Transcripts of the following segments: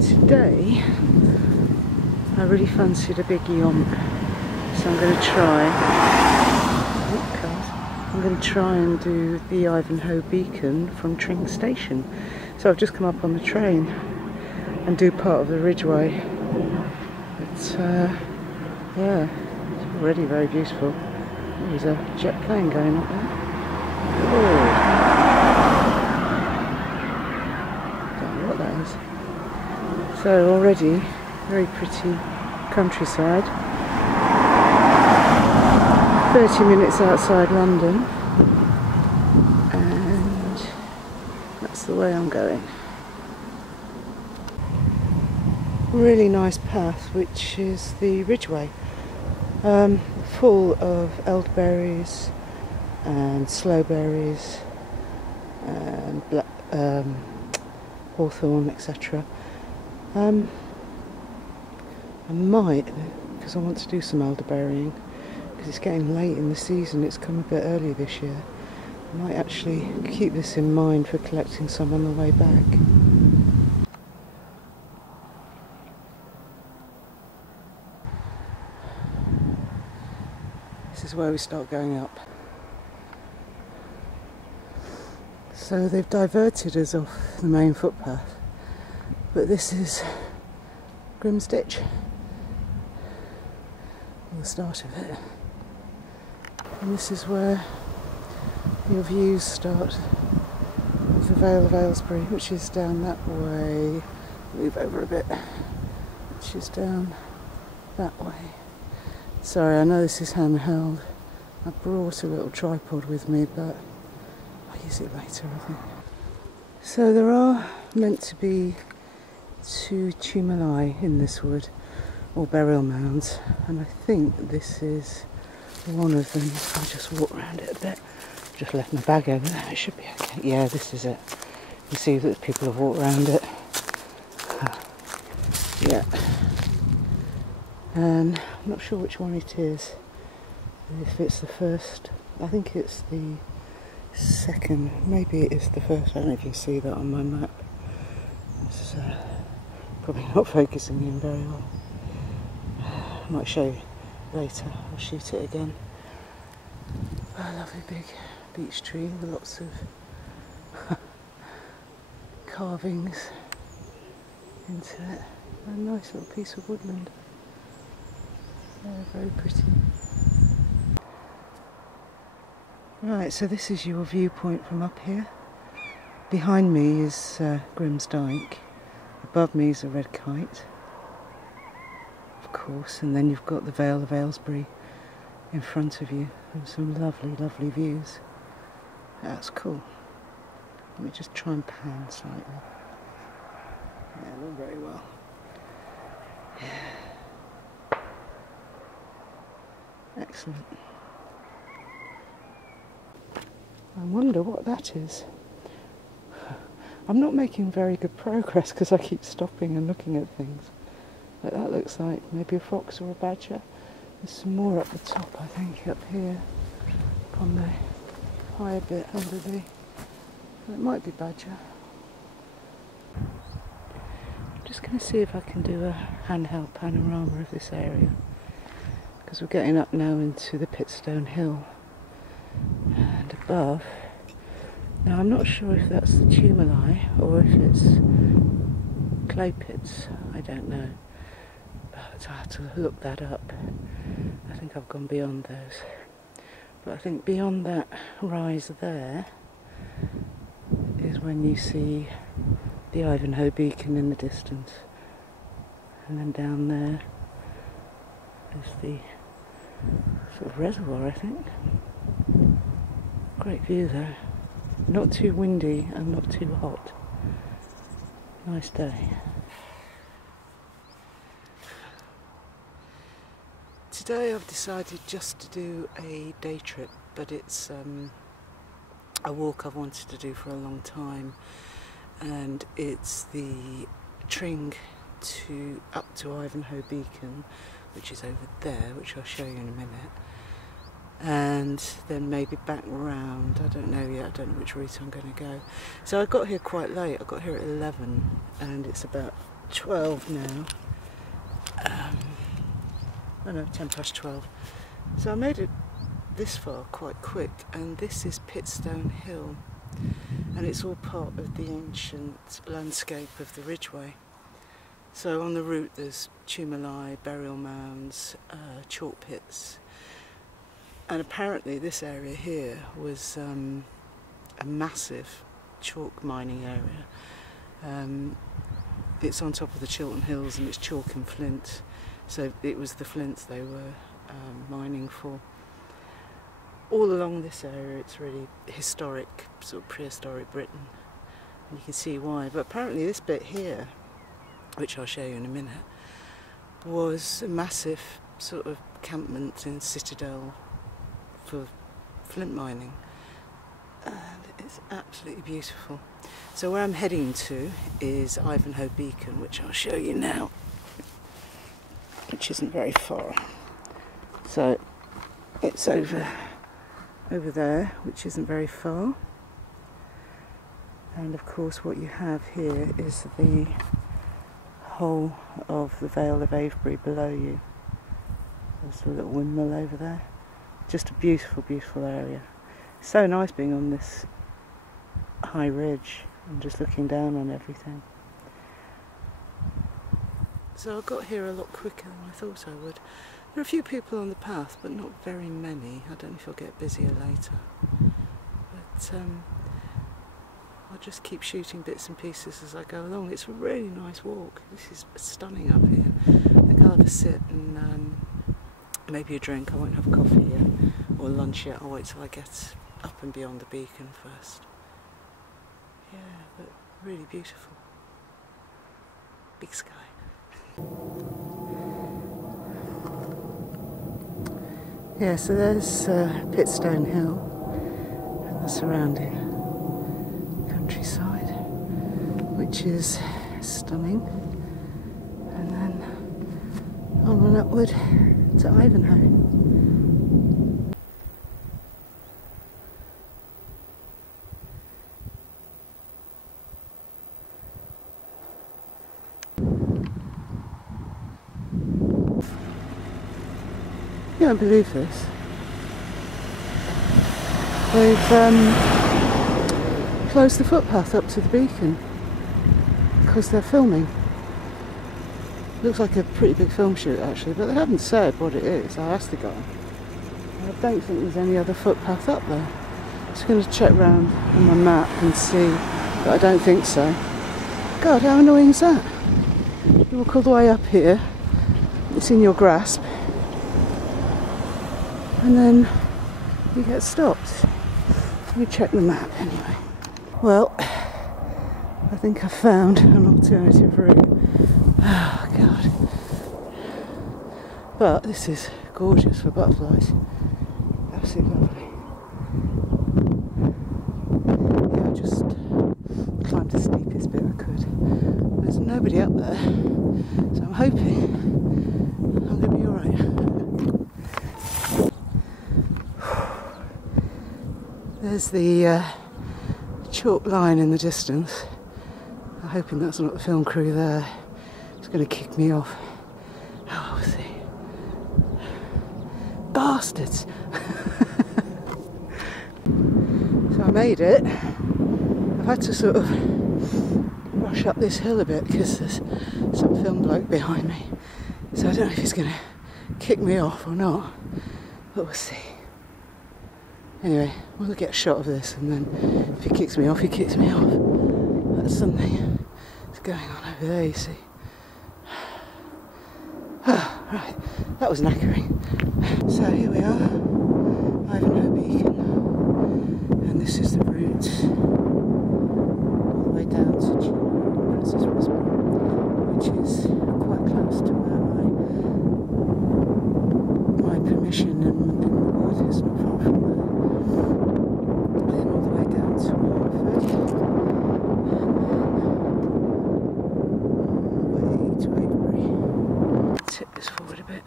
Today I really fancied a big yomp, so I'm going to try and do the Ivinghoe Beacon from Tring station. So I've just come up on the train and do part of the Ridgeway. It's yeah, it's already very beautiful. There's a jet plane going up there. Oh, don't know what that is. So already very pretty countryside. 30 minutes outside London, and that's the way I'm going. Really nice path, which is the Ridgeway, full of elderberries and slowberries and hawthorn, etc. I might, because I want to do some elderberrying, because it's getting late in the season, it's come a bit early this year. I might actually keep this in mind for collecting some on the way back. This is where we start going up. So they've diverted us off the main footpath, but this is Grim's Ditch, the start of it. And this is where your views start of the Vale of Aylesbury, which is down that way. Move over a bit, which is down that way. Sorry, I know this is handheld. I brought a little tripod with me, but I'll use it later, I think. So there are meant to be 2 tumuli in this wood, or burial mounds, and I think this is one of them. I'll just walk around it a bit. Just left my bag over there, it should be okay. Yeah, this is it. You see that people have walked around it. Yeah. And I'm not sure which one it is. If it's the first, I think it's the second. Maybe it is the first. I don't know if you see that on my map. It's probably not focusing in very well. I might show you later. I'll shoot it again. A lovely big beech tree with lots of carvings into it. A nice little piece of woodland. Very pretty. Right, so this is your viewpoint from up here. Behind me is Grim's Dyke. Above me is a red kite, of course, and then you've got the Vale of Aylesbury in front of you, and some lovely, lovely views. That's cool. Let me just try and pan slightly. Yeah, not very well. Yeah. Excellent. I wonder what that is. I'm not making very good progress because I keep stopping and looking at things. But that looks like maybe a fox or a badger. There's some more up the top, I think, up here on the higher bit under the... It might be badger. I'm just going to see if I can do a handheld panorama of this area, because we're getting up now into the Pitstone Hill, and above, now I'm not sure if that's the tumuli or if it's clay pits, I don't know, but I have to look that up. I think I've gone beyond those, but I think beyond that rise there is when you see the Ivinghoe Beacon in the distance, and then down there is the sort of reservoir, I think. Great view there. Not too windy and not too hot. Nice day. Today I've decided just to do a day trip, but it's a walk I've wanted to do for a long time, and it's the Tring up to Ivinghoe Beacon, which is over there, which I'll show you in a minute. and then maybe back round. I don't know yet, I don't know which route I'm going to go. So I got here quite late, I got here at 11 and it's about 12 now. Oh no, 10 past 12. So I made it this far quite quick, and this is Pitstone Hill, and it's all part of the ancient landscape of the Ridgeway. So on the route there's tumuli, burial mounds, chalk pits, and apparently this area here was a massive chalk mining area. It's on top of the Chiltern Hills and it's chalk and flint, so it was the flints they were mining for. All along this area it's really historic, sort of prehistoric Britain, and you can see why. But apparently this bit here, which I'll show you in a minute, was a massive sort of encampment and citadel for flint mining, and it's absolutely beautiful. So where I'm heading to is Ivinghoe Beacon, which I'll show you now, which isn't very far. So it's over there, which isn't very far, and of course what you have here is the whole of the Vale of Avebury below you. There's a little windmill over there. Just a beautiful, beautiful area. So nice being on this high ridge and just looking down on everything. So I got here a lot quicker than I thought I would. There are a few people on the path, but not very many. I don't know if I'll get busier later. But I'll just keep shooting bits and pieces as I go along. It's a really nice walk. This is stunning up here. I think I'll have a sit and maybe a drink. I won't have coffee yet or lunch yet. I'll wait till I get up and beyond the beacon first. Yeah, but really beautiful. Big sky. Yeah, so there's Pitstone Hill and the surrounding countryside, which is stunning, and then on and upward to Ivinghoe. You won't believe this. They've closed the footpath up to the beacon because they're filming. Looks like a pretty big film shoot actually, but they haven't said what it is. I asked the guy. I don't think there's any other footpath up there. Just going to check round on my map and see, but I don't think so. God, how annoying is that? You walk all the way up here, it's in your grasp, and then you get stopped. Let me check the map anyway. Well, I think I found an alternative route. Oh God. But this is gorgeous for butterflies. Absolutely lovely. Yeah, I just climbed the steepest bit I could. There's nobody up there, so I'm hoping I'm going to be alright. There's the chalk line in the distance. I'm hoping that's not the film crew there. It's going to kick me off. Oh, we'll see. Bastards! So I made it. I've had to sort of rush up this hill a bit because there's some film bloke behind me. So I don't know if he's going to kick me off or not, but we'll see. Anyway, we'll get a shot of this, and then if he kicks me off, he kicks me off. That's something that's going on over there, you see. Oh, right, that was knackering. So here we are, Ivinghoe Beacon, and this is the route all the way down to Princess Risborough, which is quite close to where my permission in the wood is, not far from there. And then all the way down to Marford, all the way to Avebury. Tip this forward a bit.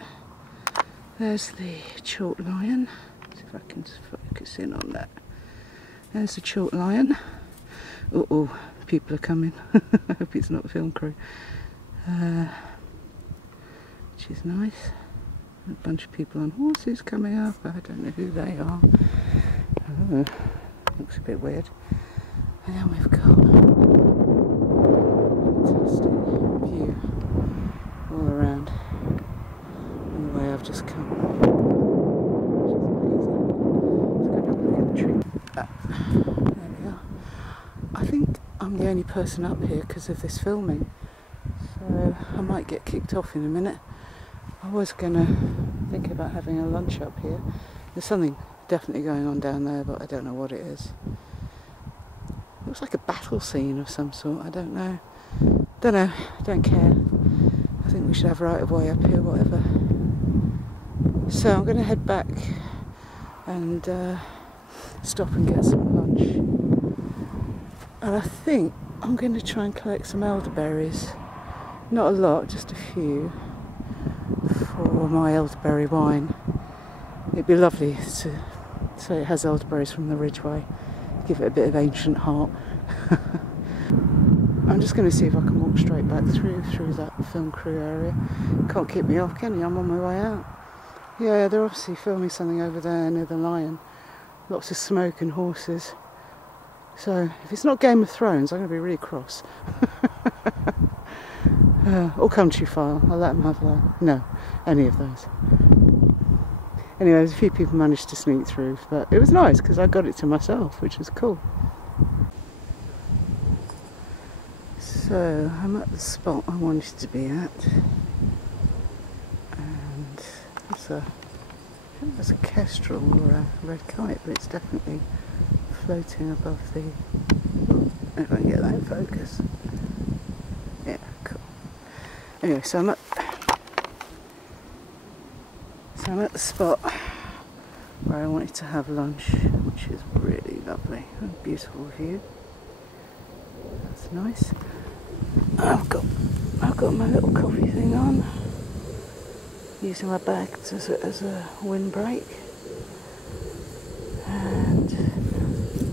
There's the chalk lion. See if if I can focus in on that. There's a chalk lion. Oh, people are coming. I hope it's not a film crew. Which is nice. A bunch of people on horses coming up. I don't know who they are. Oh, looks a bit weird. And then we've got a fantastic view all around and the way I've just come. Which is amazing. Let's go have a look at the tree. There we are. I think I'm the only person up here because of this filming. So I might get kicked off in a minute. I was going to think about having a lunch up here. There's something definitely going on down there, but I don't know what it is. Looks like a battle scene of some sort. I don't know. Don't care. I think we should have right of way up here, whatever. So I'm going to head back and stop and get some lunch. And I think I'm going to try and collect some elderberries. Not a lot, just a few, for my elderberry wine. It'd be lovely to say it has elderberries from the Ridgeway. Give it a bit of ancient heart. I'm just going to see if I can walk straight back through that film crew area. Can't keep me off, can you? I'm on my way out. Yeah, they're obviously filming something over there near the lion. Lots of smoke and horses. So if it's not Game of Thrones, I'm going to be really cross. Or Country File. I'll let them have that. No, any of those. Anyway, there's a few people managed to sneak through, but it was nice because I got it to myself, which was cool. So I'm at the spot I wanted to be at, and there's a kestrel or a red kite, but it's definitely floating above the. If I can get that in focus. Yeah, cool. Anyway, so I'm at the spot where I wanted to have lunch, which is really lovely. A beautiful view. That's nice. I've got my little coffee thing on, using my bag as a windbreak, and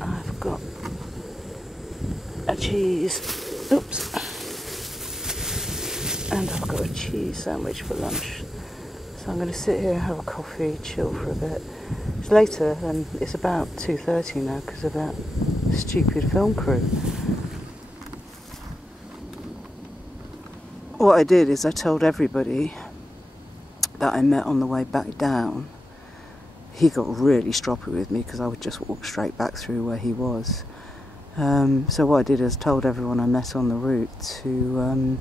I've got a cheese. Oops. And I've got a cheese sandwich for lunch. So I'm going to sit here, have a coffee, chill for a bit. It's later, and it's about 2:30 now because of that stupid film crew. What I did is I told everybody that I met on the way back down. He got really stroppy with me because I would just walk straight back through where he was. So what I did is told everyone I met on the route to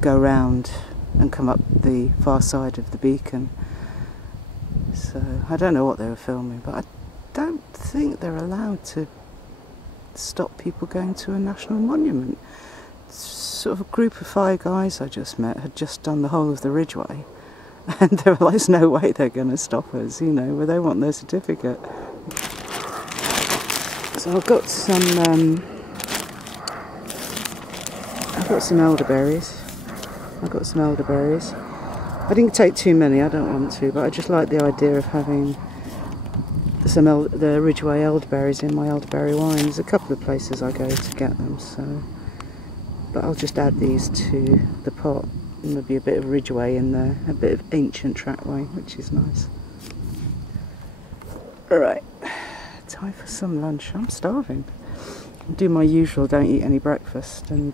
go round and come up the far side of the beacon. So I don't know what they were filming, but I don't think they're allowed to stop people going to a national monument. Sort of a group of 5 guys I just met had just done the whole of the Ridgeway, and they were like, there's no way they're going to stop us, you know, where they want their certificate. So I've got some elderberries. I didn't take too many, I don't want to, but I just like the idea of having the Ridgeway elderberries in my elderberry wine. There's a couple of places I go to get them, so. But I'll just add these to the pot, and there'll be a bit of Ridgeway in there, a bit of ancient trackway, which is nice. Alright, time for some lunch. I'm starving. I'll do my usual, don't eat any breakfast, and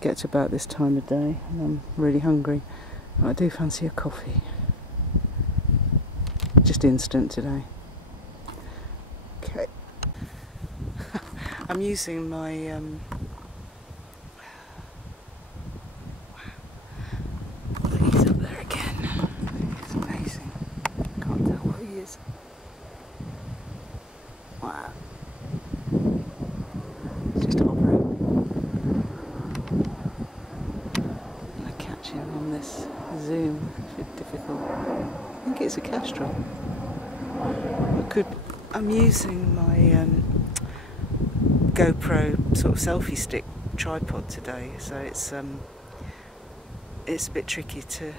get to about this time of day, and I'm really hungry. I do fancy a coffee. Just instant today. Okay. I'm using my he's up there again. It's amazing. Can't tell what he is. Wow. It's just hovering. I catch him on this zoom. It's a bit difficult. I think it's a kestrel. I'm using my GoPro sort of selfie stick tripod today, so it's a bit tricky to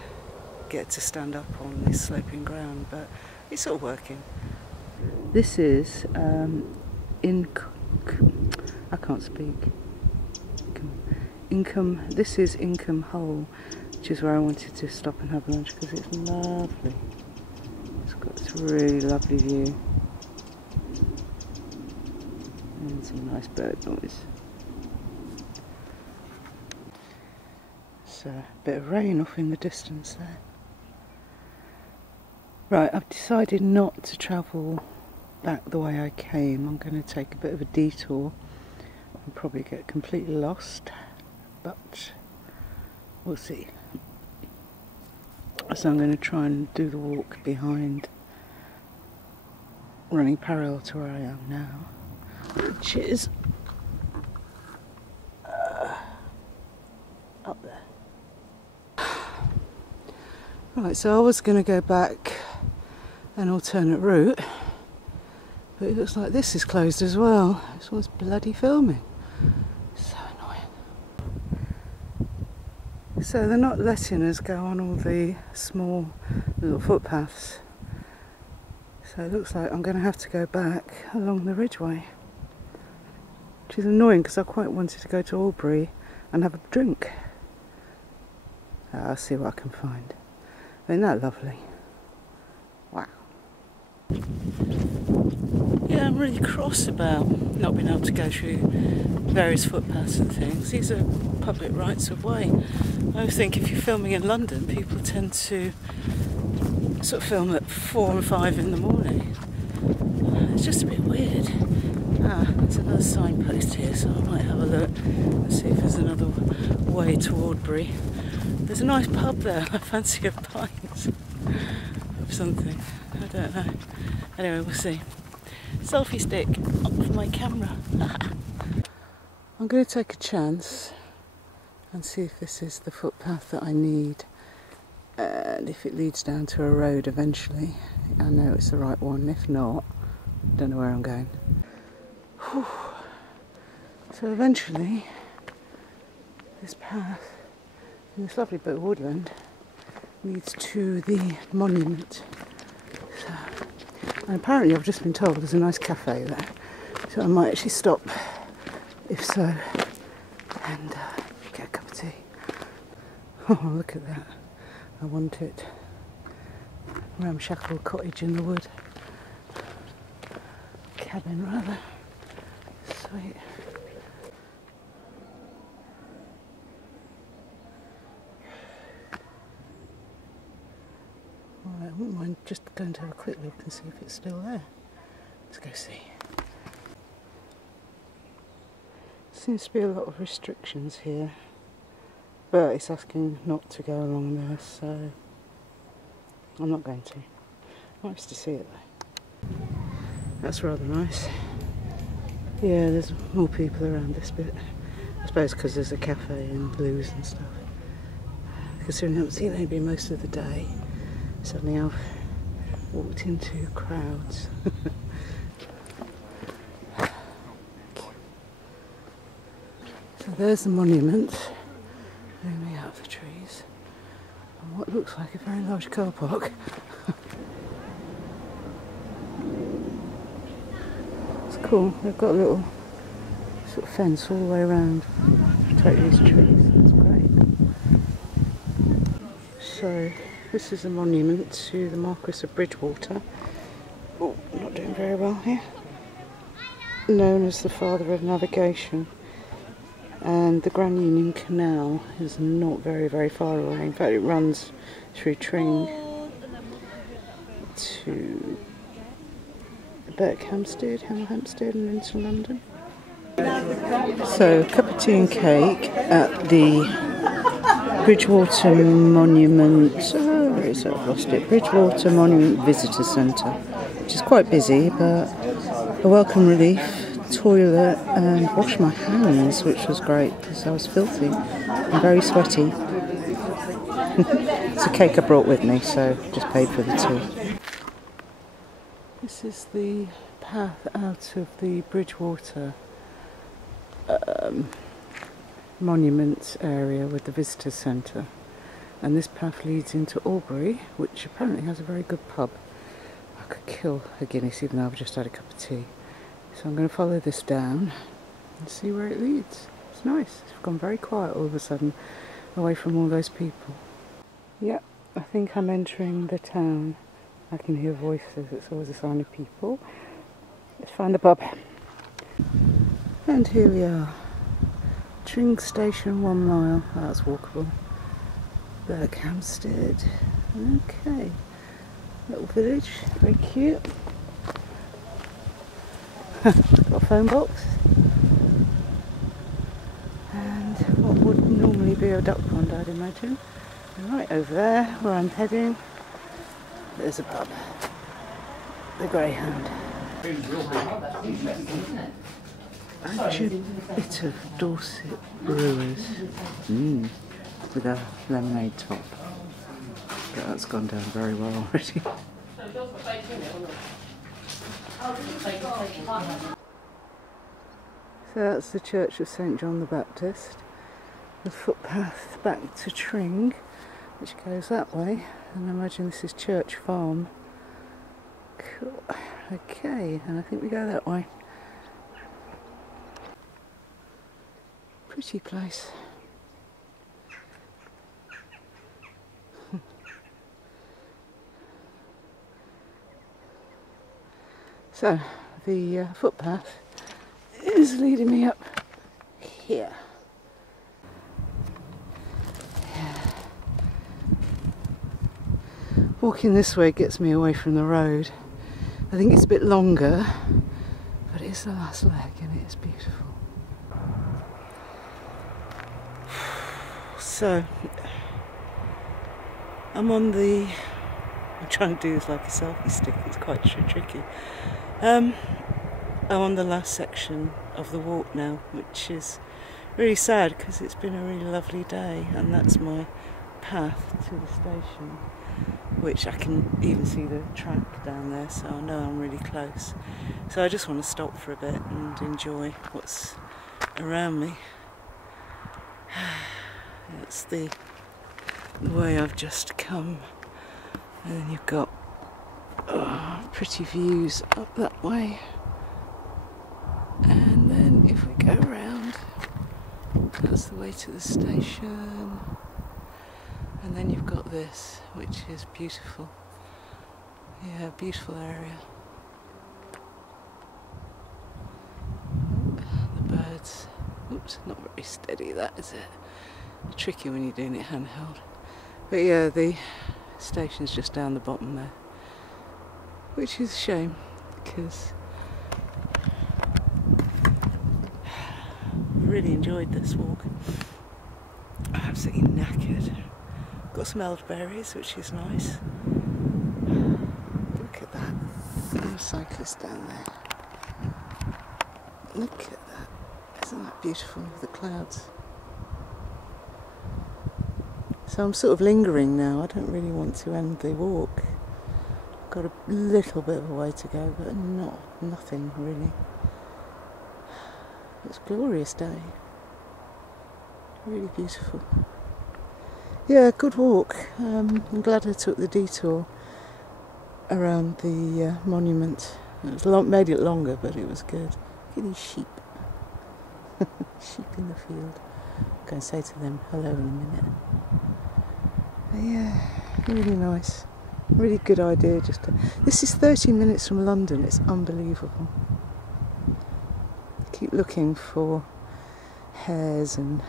get to stand up on this sloping ground, but it's all working. This is I can't speak. This is Ivinghoe Hole, which is where I wanted to stop and have lunch because it's lovely. It's got this really lovely view and some nice bird noise. So a bit of rain off in the distance there. Right, I've decided not to travel back the way I came. I'm going to take a bit of a detour and probably get completely lost, but we'll see. So I'm going to try and do the walk behind, running parallel to where I am now, which is up there. Right, so I was going to go back an alternate route, but it looks like this is closed as well. This one's bloody filming. So annoying. So they're not letting us go on all the small little footpaths. So it looks like I'm going to have to go back along the Ridgeway, which is annoying because I quite wanted to go to Albury and have a drink. I'll see what I can find. Isn't that lovely? Wow. Yeah, I'm really cross about not being able to go through various footpaths and things. These are public rights of way. I think if you're filming in London, people tend to sort of film at 4 and 5 in the morning. It's just a bit weird. There's another signpost here, so I might have a look and see if there's another way to Albury. There's a nice pub there. I fancy a pint of something. I don't know. Anyway, we'll see. Selfie stick for my camera. I'm going to take a chance and see if this is the footpath that I need, and if it leads down to a road eventually. I know it's the right one. If not, I don't know where I'm going. Whew. So eventually this path in this lovely bit of woodland leads to the monument. So, and apparently I've just been told there's a nice cafe there, so I might actually stop, if so, and get a cup of tea. Oh, look at that. I want it. Ramshackle cottage in the wood. Cabin, rather. Sweet. Alright, I wouldn't mind just going to have a quick look and see if it's still there. Let's go see. Seems to be a lot of restrictions here, but it's asking not to go along there, so I'm not going to. Nice to see it though. That's rather nice. Yeah, there's more people around this bit. I suppose because there's a cafe and blues and stuff. Considering I haven't seen anybody most of the day, suddenly I've walked into crowds. So there's the monument looming out of the trees, and what looks like a very large car park. It's cool. They've got a little sort of fence all the way around to protect these trees. That's great. So this is a monument to the Marquis of Bridgwater. Oh, not doing very well here. Known as the father of navigation. And the Grand Union Canal is not very far away. In fact, it runs through Tring to Berkhamsted, Hampstead and into London. So, cup of tea and cake at the Bridgwater Monument, where is it? I've lost it. Bridgwater Monument Visitor Centre, which is quite busy, but a welcome relief, toilet, and wash my hands, which was great because I was filthy and very sweaty. It's a cake I brought with me, so just paid for the tea. This is the path out of the Bridgwater monument area with the visitor centre, and this path leads into Albury, which apparently has a very good pub. I could kill a Guinness even though I've just had a cup of tea. So I'm going to follow this down and see where it leads. It's nice. It's gone very quiet all of a sudden, away from all those people. Yep, I think I'm entering the town. I can hear voices. It's always a sign of people. Let's find the pub. And here we are. Tring station, 1 mile. Oh, that's walkable. Berkhamsted. Okay. Little village. Very cute. Got a phone box. And what would normally be a duck pond, I'd imagine. And right over there, where I'm heading, there's a pub. The Greyhound. Actually, a bit of Dorset Brewers. With a lemonade top. But that's gone down very well already. So that's the Church of St John the Baptist. The footpath back to Tring, which goes that way. And I imagine this is Church Farm. Cool. Okay, and I think we go that way. Pretty place. So, the footpath is leading me up here. Walking this way gets me away from the road. I think it's a bit longer, but it's the last leg and it's beautiful. So, I'm trying to do this like a selfie stick, it's quite tricky. I'm on the last section of the walk now, which is really sad because it's been a really lovely day, and that's my path to the station, which I can even see the track down there, so I know I'm really close. So I just want to stop for a bit and enjoy what's around me. That's the way I've just come. And then you've got pretty views up that way. And then if we go around, that's the way to the station. And then you've got this, which is beautiful. Yeah, beautiful area. The birds. Oops, not very steady that, is it? Tricky when you're doing it handheld. But yeah, the station's just down the bottom there, which is a shame because I really enjoyed this walk. I'm absolutely knackered. Got some elderberries, which is nice. Look at that. There's a cyclist down there. Look at that. Isn't that beautiful with the clouds? So I'm sort of lingering now. I don't really want to end the walk. I've got a little bit of a way to go, but nothing really. It's a glorious day. Really beautiful. Yeah, good walk. I'm glad I took the detour around the monument. It was made it longer, but it was good. Look at these sheep. Sheep in the field. I'm going to say to them hello in a minute. But yeah, really nice. Really good idea. This is 30 minutes from London. It's unbelievable. Keep looking for hares and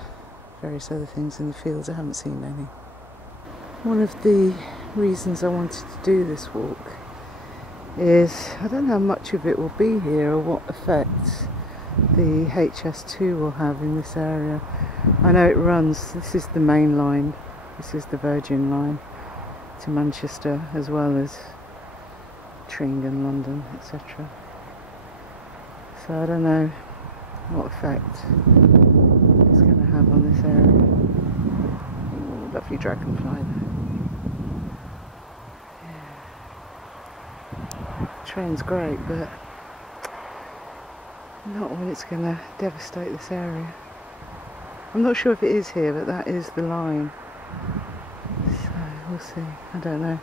various other things in the fields. I haven't seen any. One of the reasons I wanted to do this walk is I don't know how much of it will be here or what effect the HS2 will have in this area. I know it runs, this is the main line, this is the Virgin line to Manchester as well as Tring and London, etc. So I don't know what effect it's going to have on this area. Ooh, lovely dragonfly there. Yeah. The train's great, but not when it's going to devastate this area. I'm not sure if it is here, but that is the line. So we'll see. I don't know.